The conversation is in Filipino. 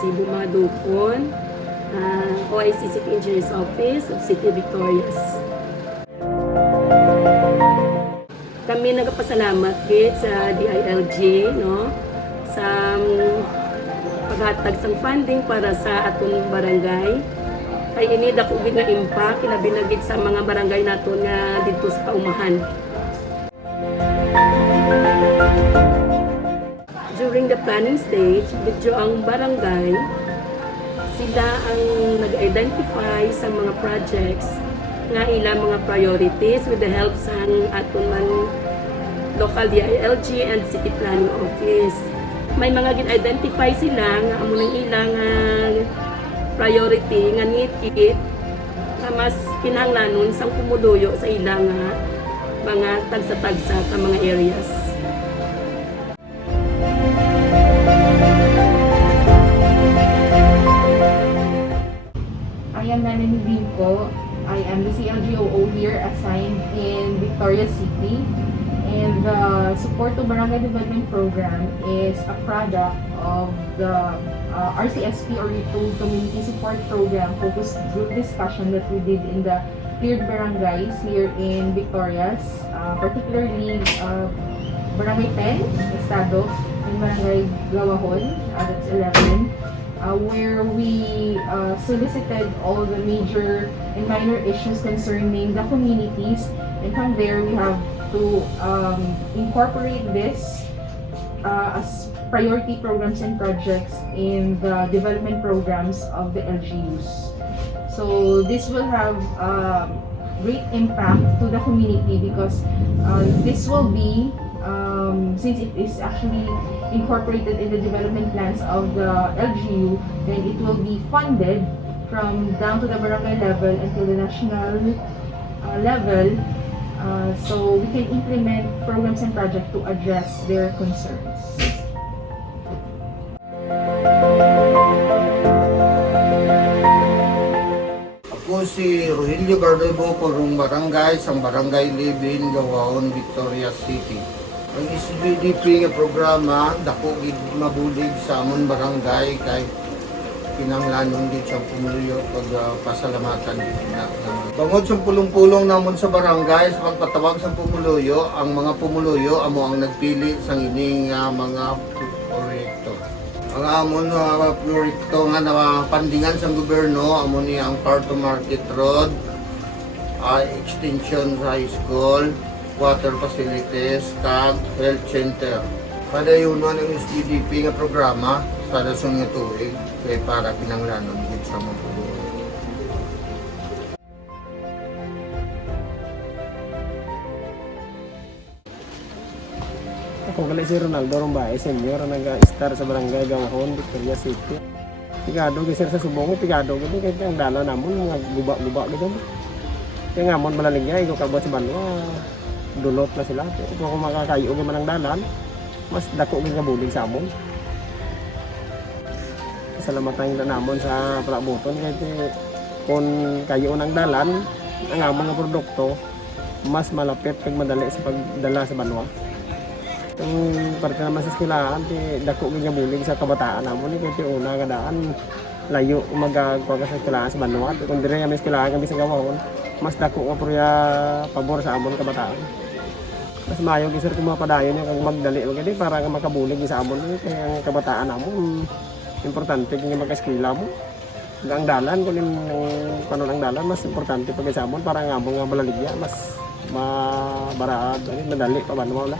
Cebu, mga dupon, OIC City Engineers Office of City Victorias. Kami nagpasalamat gid sa DILG, no, sa paghatag sang funding para sa atong barangay. Kay ini dako gid nga impact kinabinagid sa mga barangay naton nga didto sa kaumahan. During the planning stage, medyo ang barangay sila ang nag-identify sa mga projects nga ilang mga priorities with the help sa aton man local DILG and City Planning Office. May mga gin-identify sila nga amo nang ilang priority nga nikit nga mas kinahanglanon sang kumuluyo sa ilang mga tagsa-tagsa ka mga areas. I am Nanay Binko. I am the CLGOO here assigned in Victoria City. And the Support to Barangay Development Program is a product of the RCSP or Retool Community Support Program focused group discussion that we did in the cleared barangays here in Victorias, particularly Barangay 10, Estado, and Barangay Gawahon, that's 11. Where we solicited all the major and minor issues concerning the communities, and from there we have to incorporate this as priority programs and projects in the development programs of the LGUs. So this will have great impact to the community because this will be since it is actually incorporated in the development plans of the LGU, then it will be funded from down to the barangay level until the national level, so we can implement programs and projects to address their concerns. Ako si Rogelio Gardobo, Purong Barangay, sa Barangay Libin, Gawahon, Victoria City. Ang SBDP nga programa, dako gid mabulig sa amon barangay kay kinahanglanon gid sa pumuluyo pag pasalamatan na. Bangod sa pulong-pulong namon sa barangay sa pagpatawag sa pumuluyo, ang mga pumuluyo amo ang nagpili sa ining mga proyekto. Ang amon proyekto nga napandingan sa gobyerno amo ni ang Car to Market Road, extension sa high school, water facilities, kag health center. Kada yun ng SBDP nga programa sa dason nga tuig kay para pinanglanon gid sa mga puluyo. Ako gali si Ronaldo Rombay, senior nag-star sa barangay Gawahon, Victoria City. Pigado gid sa subong, pigado gid kay ang dala namon mga guba-guba gid. Kaya nga mon malaligya igo kabot sa banwa. Dulot na sila. Kung makakayo ng manang dalan, mas dako ng kabulig sa amon. Salamatan na namon sa palabuton kasi kung kayo ng dalan, ang amon nga produkto, mas malapit kag madali sa pagdala sa banwa. Ang parte naman sa eskwelahan, dako ng kabulig sa kabataan namon. Kasi una nga daan, layo magagawa sa eskwelahan sa banwa. Kung dire kami eskwelahan kami sa Gawahon, mas dako nga purya pabor sa amon kabataan. Mas mayo gisir kung mapadayon niya kung magdali magadi para makabulig sa amon kaya ang kabataan namo importante kung magka-eskwela mo. Ang dalan kung panon ang dalan mas importante pag sa amon para nga amon nga balaligya mas mabarad madali pa banwa wala.